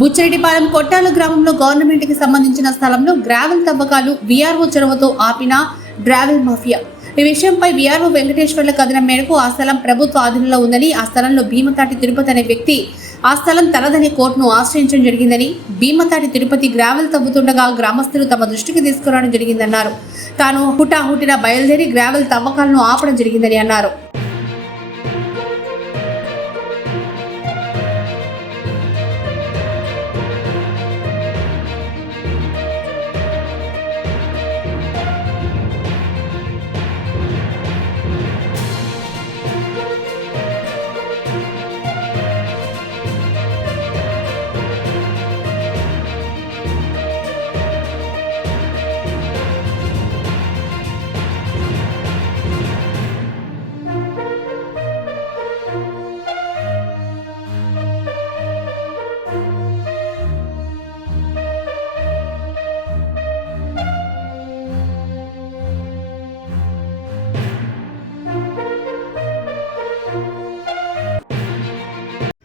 బుచ్చిరెడ్డిపాలెం కొట్టాల గ్రామంలో గవర్నమెంట్ కి సంబంధించిన స్థలంలో గ్రావెల్ తవ్వకాలు వీఆర్ఓ చొరవతో ఆపిన గ్రావెల్ మాఫియా. ఈ విషయంపై వీఆర్ఓ వెంకటేశ్వర్ల కథనం మేరకు ఆ స్థలం ప్రభుత్వ ఆధీనంలో ఉందని, ఆ స్థలంలో భీమతాటి తిరుపతి అనే వ్యక్తి ఆ స్థలం తనదని కోర్టును ఆశ్రయించడం జరిగిందని, భీమతాటి తిరుపతి గ్రావెల్ తవ్వుతుండగా గ్రామస్తులు తమ దృష్టికి తీసుకురావడం జరిగిందన్నారు. తాను హుటాహుటిన బయలుదేరి గ్రావెల్ తవ్వకాలను ఆపడం జరిగిందని అన్నారు.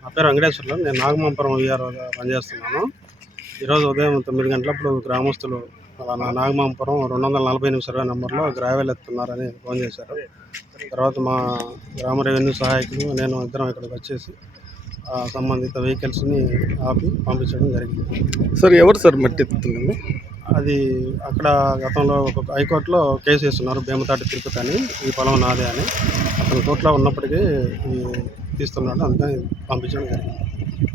నా పేరు వెంకటేశ్వర్లు. నేను నాగమాపురం వీఆర్ఓగా పనిచేస్తున్నాను. ఈరోజు ఉదయం 9 గంటలప్పుడు గ్రామస్తులు నాగమాపురం 248 సర్వే నెంబర్లో గ్రావెల్ ఎత్తున్నారని ఫోన్ చేశారు. తర్వాత మా గ్రామ రెవెన్యూ సహాయకులు నేను ఇద్దరం ఇక్కడికి వచ్చేసి సంబంధిత వెహికల్స్ని ఆపి పంపించడం జరిగింది. సార్ ఎవరు సార్ మట్టి ఎత్తుతుంది? అది అక్కడ గతంలో ఒక హైకోర్టులో కేసు వేస్తున్నారు, భీమతాటి తిరుపతి అని, ఈ పొలం నాదే అని. అతను కోర్టులో ఉన్నప్పటికీ తీస్తున్నాడు, అందుకని పంపించడం జరిగింది.